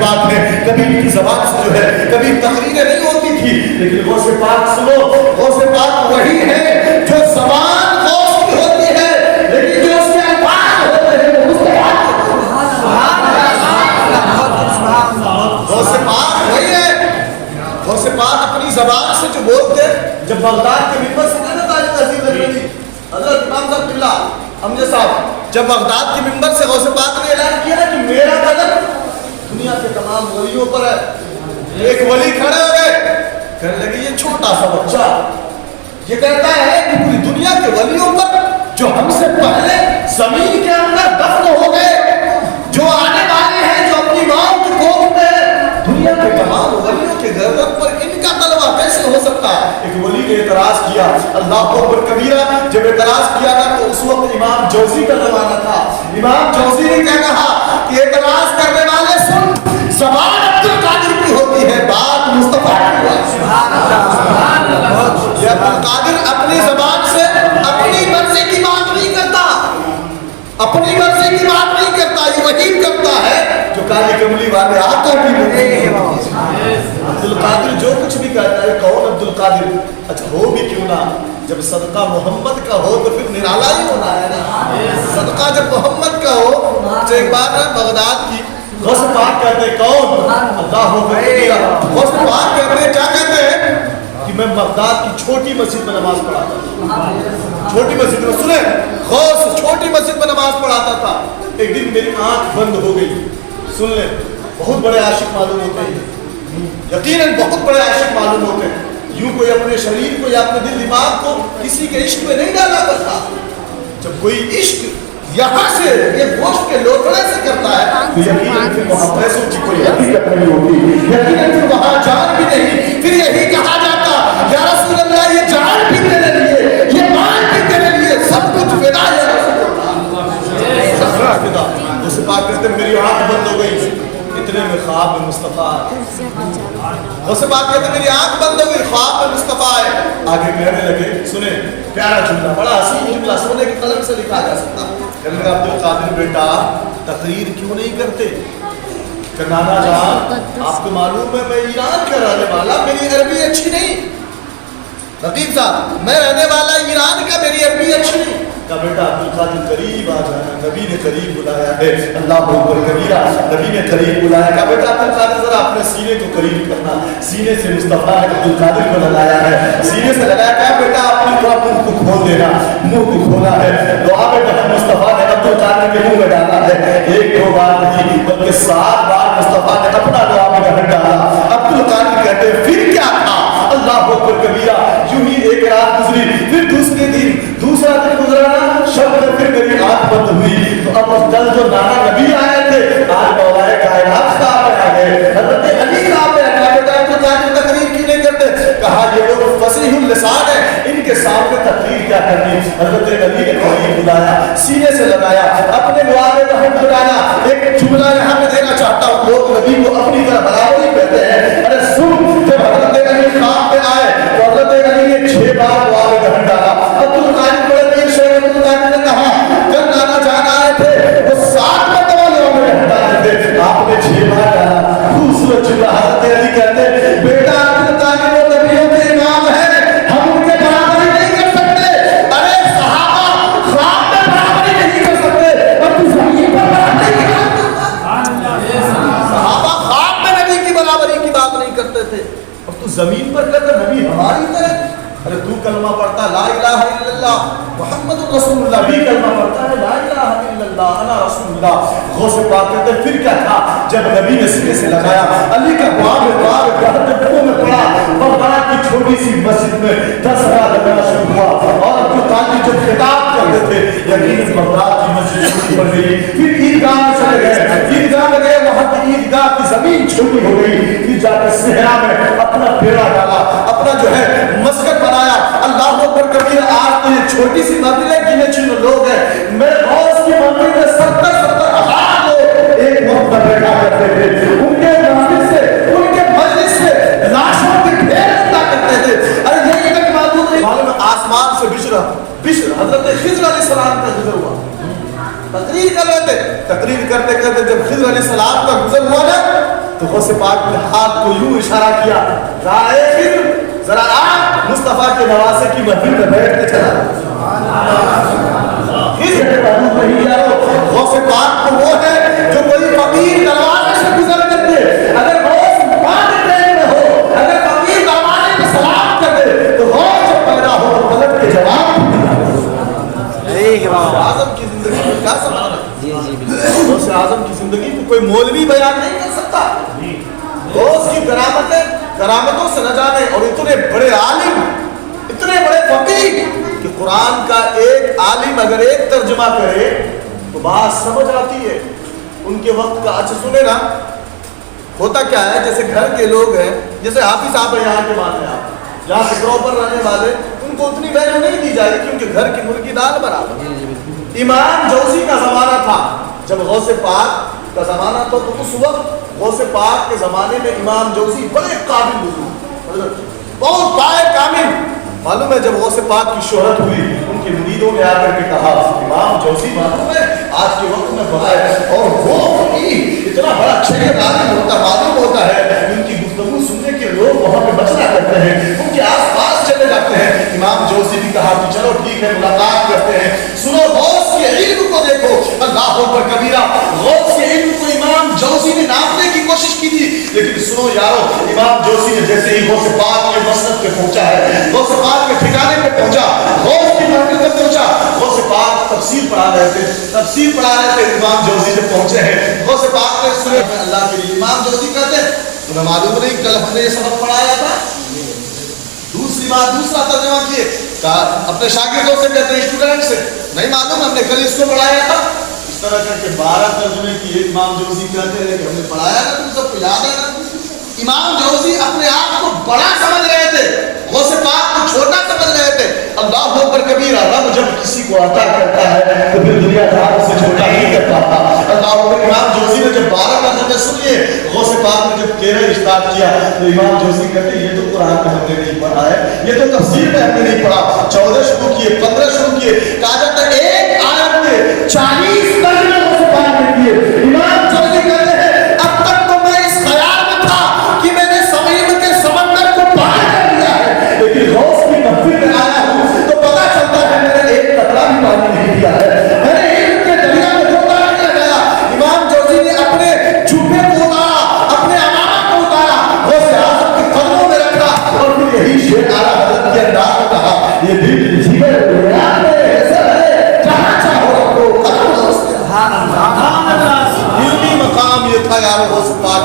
پاک نے کبھی ان کی زبان سے جو ہے کبھی تقریریں نہیں ہوتی تھی، لیکن غوث پاک سنو، غوث پاک وہی ہے جو زبان غوث کی ہوتی ہے لیکن جو اس کے الفاظ ہوتے ہیں وہ مصطفیٰ کے ہوتے ہیں۔ غوث پاک وہی ہے، غوث پاک اپنی زبان سے جو بولتے ہیں، جب بغداد کے ممبر سے حضرت امام صاحب قبلہ امجد صاحب جب بغداد کے ممبر سے غوث پاک نے اعلان کیا کہ میرا قدر دنیا کے تمام ولیوں پر ہے، ایک ولی کھڑے ہو گئے، کہنے لگے یہ چھوٹا سا بچہ یہ کہتا ہے کہ پوری دنیا کے ولیوں پر جو ہم سے پہلے زمین کے اندر دفن ہو گئے، جو آنے والے ہیں، جو اپنی ماں کی گود میں دنیا کے تمام ولیوں کے گردن پر ان کا طلبہ کیسے ہو سکتا ہے؟ ایک ولی نے اعتراض کیا، اللہ اکبر کبیرہ، جب اعتراض کیا تھا تو اس وقت امام جوزی کا زمانہ تھا۔ امام جوزی نے کیا کہا کہ اعتراض کرنے والے سن، زبان عبد القادر کی ہوتی ہے، بات مصطفیٰ کی ہوتی ہے۔ یہ عبد القادر اپنی زبان سے اپنی مرضی کی بات نہیں کرتا، اپنی مرضی کی بات نہیں کرتا، یہ وحی کرتا ہے جو کالی کملی والے آقا کی مرضی ہے۔ عبد القادر جو کچھ بھی کہتا ہے، کون عبد القادر؟ اچھا ہو بھی کیوں نہ، جب صدقہ محمد کا ہو تو پھر نرالا ہی ہونا ہے نا، صدقہ جب محمد کا ہو۔ تو ایک بات ہے بغداد کی، غوث پاک کہتے ہیں کون؟ اللہ اکبر، غوث پاک کہتے ہیں کیا کہتے ہیں کہ میں بغداد کی چھوٹی مسجد میں نماز پڑھاتا تھا، چھوٹی مسجد میں، سنیں غوث چھوٹی مسجد میں نماز پڑھاتا تھا، ایک دن میری آنکھ بند ہو گئی، سن لیں بہت بڑے عاشق معلوم ہوتے ہیں، یقیناً بہت بڑے عاشق معلوم ہوتے ہیں، یوں کوئی اپنے شریر کو یا اپنے دل دماغ کو کسی کے عشق میں نہیں ڈالا کرتا، جب کوئی عشق یہاں سے یہ گوشت کے لوتھڑے سے کرتا ہے تو یقیناً پھر وہاں پیسوں کی کوئی حقیقت نہیں ہوتی، یقیناً پھر وہاں جان بھی نہیں، پھر یہی کہا جاتا یا رسول اللہ یہ جان بھی تیرے لیے، یہ مال بھی تیرے لیے، سب کچھ فدا ہے رسول اللہ، فدا۔ اس پاک کہتے میری آنکھ بند ہو گئی، اتنے میں خواب میں مصطفیٰ ہے، اس پاک کہتے میری آنکھ بند ہو گئی، خواب میں مصطفیٰ ہے۔ آگے کہنے لگے، سنیں پیارا جملہ، بڑا حسین جملہ، سونے کی قلم سے لکھا جا سکتا، کہنے لگا عبد القادر بیٹا تقریر کیوں نہیں کرتے؟ کہ نانا جان آپ کو معلوم ہے میں ایران کا رہنے والا، میری عربی اچھی نہیں، رقیب صاحب میں رہنے والا ایران کا، میری عربی اچھی نہیں۔ کہا بیٹا عبد القادر قریب آ جانا، نبی نے قریب بلایا ہے، اللہ اکبر کبیرہ، نبی نے قریب بلایا۔ کہا بیٹا عبد القادر ذرا اپنے سینے کو قریب کرنا، سینے سے مصطفیٰ نے عبد القادر کو لگایا ہے، سینے سے لگایا۔ کہا بیٹا اپنی طرح منہ کو کھول دینا، منہ کو کھولا ہے، دعا میں مصطفیٰ نے عبد القادر کے منہ میں ڈالا ہے، ایک دو بار نہیں بلکہ 7 بار مصطفیٰ نے اپنا دعا میں ڈالا۔ عبد القادر کہتے ہیں پھر کیا تھا؟ اللہ اکبر کبیرہ، یوں ہی ایک رات گزری، پھر دوسرے دن، دوسرا دن گزرا، شب میں پھر میری آنکھ بند ہوئی، تو اب اس دل جو نانا نبی آئے تھے، آج مولا کائنات صاحب آ گئے، حضرت علی صاحب نے کہا بیٹا تو تقریر کیوں نہیں کرتے؟ کہا یہ لوگ فصیح اللسان ہیں، ان کے سامنے تقریر کیا کرنی؟ حضرت علی نے قریب بلایا، سینے سے لگایا، اپنے معاوضے رحم بلانا۔ ایک جملہ یہاں میں دینا چاہتا ہوں، لوگ نبی کو اپنی طرح برابری کہتے ہیں، ارے سن جب حضرت علی خواب میں آئے تو حضرت علی نے 6 بار معاوضے رحم ڈالا۔ عبد القادر بڑے پیر شیخ عبد القادر نے کہا جب نانا جان آئے تھے وہ 7 مرتبہ معاوضے رحم ڈالے تھے، آپ نے 6 بار ڈالا۔ خوبصورت جملہ، حضرت علی کہتے ہیں بیٹا عبد القادر وہ نبیوں کے امام ہے، ہم ان کے برابری نہیں کر سکتے۔ ارے صحابہ خواب میں برابری نہیں کر سکتے اور تو زمین پر برابری کی بات کرتا، صحابہ خواب میں نبی کی برابری کی بات نہیں کرتے تھے اور تو زمین پر کہتا نبی ہماری طرح۔ ارے تو کلمہ پڑھتا لا الہ الا اللہ محمد رسول اللہ، بھی کلمہ پڑھتا ہے لا الہ الا اللہ انا رسول اللہ۔ غوث پاک کہتے پھر کیا تھا؟ جب نبی نے سینے سے لگایا، علی کا باب میں پڑا، بغداد کی چھوٹی سی مسجد میں 10 رات لگنا شروع ہوا، اور عبد القادر جب خطاب کرتے تھے یقیناً بغداد کی مسجد چھوٹی پڑ گئی۔ پھر عیدگاہ میں چلے گئے، عیدگاہ میں گئے، وہاں کی عیدگاہ کی زمین چھوٹی ہو گئی، پھر جا کے صحرا میں اپنا ڈیرا ڈالا، اپنا جو ہے مسجد بنایا۔ اللہ اکبر کبیرہ، آج تو یہ چھوٹی سی مسجد ہے، گنے چنے لوگ ہیں، میں غوث کی مسجد میں 70,000 لوگ ایک وقت پر بیٹھا کرتے تھے، ان کے مسجد سے، ان کے مجلس سے لاشوں کے ڈھیر اٹھا کرتے تھے۔ ارے یہ ایک معلوم نہیں معلوم، آسمان سے بشر حضرت خضر علیہ السلام کا گزر ہوا، تقریر کر رہے تھے، تقریر کرتے کرتے جب خضر علیہ السلام کا گزر ہوا نا غوث پاک نے ہاتھ کو یوں اشارہ کیا، کہا اے خضر ذرا آپ مصطفیٰ کے نواسے کی محفل میں بیٹھ کے چلا۔ غوث پاک تو وہ ہے جو کوئی فقیر دروازے سے گزر کر دے، اگر غوث پاک ٹرین میں ہو، اگر فقیر دروازے پہ سلام کر دے تو غوث جب پیدا ہو تو پلٹ کے جواب غوث اعظم کی زندگی میں کیا سمجھنا؟ غوث اعظم کی زندگی کو کوئی مولوی بیان نہیں کر سکتا۔ غوث کی کرامتوں سے نہ جانے، اور اتنے بڑے عالم، اتنے بڑے فقیر کہ قرآن کا ایک عالم اگر ایک ترجمہ کرے تو بات سمجھ آتی ہے ان کے وقت کا۔ اچھا سنے نا، ہوتا کیا ہے، جیسے گھر کے لوگ ہیں، جیسے حافظ صاحب ہیں یہاں کے ماننے، آپ جہاں فکروں پر رہنے والے، ان کو اتنی ویلیو نہیں دی جائے کیونکہ گھر کی مرغی دال برابر۔ امام جوزی کا زمانہ تھا جب غوث پاک کا زمانہ تھا، تو اس وقت غوث پاک کے زمانے میں امام جوزی بڑے قابل بزرگ، بہت بائے کامل۔ معلوم ہے جب غوث پاک کی شہرت ہوئی، ان کے مریدوں نے آ کر کے کہا امام جوزی معلوم ہے آج کے وقت میں بڑا ہے، اور وہ اتنا بڑا شیخ عالم ہوتا معلوم ہوتا ہے، ان کی گفتگو سننے کے لوگ وہاں پہ بچنا کرتے ہیں، ان کے آس پاس چلے جاتے ہیں۔ امام جوزی بھی کہا کہ چلو ٹھیک ہے ملاقات کرتے ہیں۔ سنو غوث کے علم کو دیکھو، اللہ اکبر کبیرہ، غوث کے علم کو امام جوزی نے ناپنے کی کوشش کی تھی، لیکن سنو یارو، امام جوزی نے جیسے ہی غوث پاک کے مسند پہ پہنچا ہے، غوث پاک کے ٹھکانے پہ پہنچا، غوث کی محفل پہ پہنچا، غوث پاک تفسیر پڑھا رہے تھے، امام جوزی سے پہنچے ہیں۔ غوث پاک نے سنے اللہ کے لیے، امام جوزی کہتے ہیں تمہیں معلوم نہیں کل ہم نے یہ سبق پڑھایا تھا؟ دوسری بات دوسرا ترجمہ کیے، کہا اپنے شاگردوں سے کہتے ہیں اسٹوڈنٹ سے نہیں معلوم ہم نے کل اس کو پڑھایا تھا، اس طرح کر کے 12 ترجمے کیے۔ امام جوزی کہتے ہیں کہ ہم نے پڑھایا نا، تم سب کو یاد ہے نا؟ امام جوزی اپنے آپ کو بڑا سمجھ رہے تھے، غوث پاک کو چھوٹا سمجھ رہے تھے۔ اللہ اکبر کبیرہ، رب جب کسی کو عطا کرتا ہے تو پھر دنیا جہاں سے چھوٹا نہیں کر پاتا۔ اللہ اکبر، امام جوزی نے جب 12 ترجمے سن لیے، غوث پاک نے جب 13 اسٹارٹ کیا تو امام جوزی کہتے ہیں یہ تو قرآن میں ہم نے نہیں پڑھا ہے، یہ تو تفسیر میں ہم نے نہیں پڑھا۔ 14 شروع کیے، 15 شروع کیے، کہا جاتا ہے ایک آیت کے 40 ترجمے غوث پاک نے کیے۔ امام جوزی کہتے ہیں اب تک تو میں اس خیال میں تھا کہ میں نے سمیم کے سمندر کو پار کر لیا ہے، لیکن غوث کی محفل میں آیا ہوں تو پتا چلتا ہے میں نے ایک قطرہ بھی پانی نہیں دیا ہے، میں نے علم کے دریا میں جو پانی لگایا۔ امام جوزی نے اپنے جھبے کو اتارا، اپنے امامہ کو اتارا، غوث اعظم کے قدموں میں رکھا، اور پھر یہی شعر اعلیٰ حضرت کے انداز میں کہا یہ دل جگر دنیا میں ایسا ہے جہاں چاہو رکھو قدم دوست۔ علمی مقام یہ تھا یار غوث پاک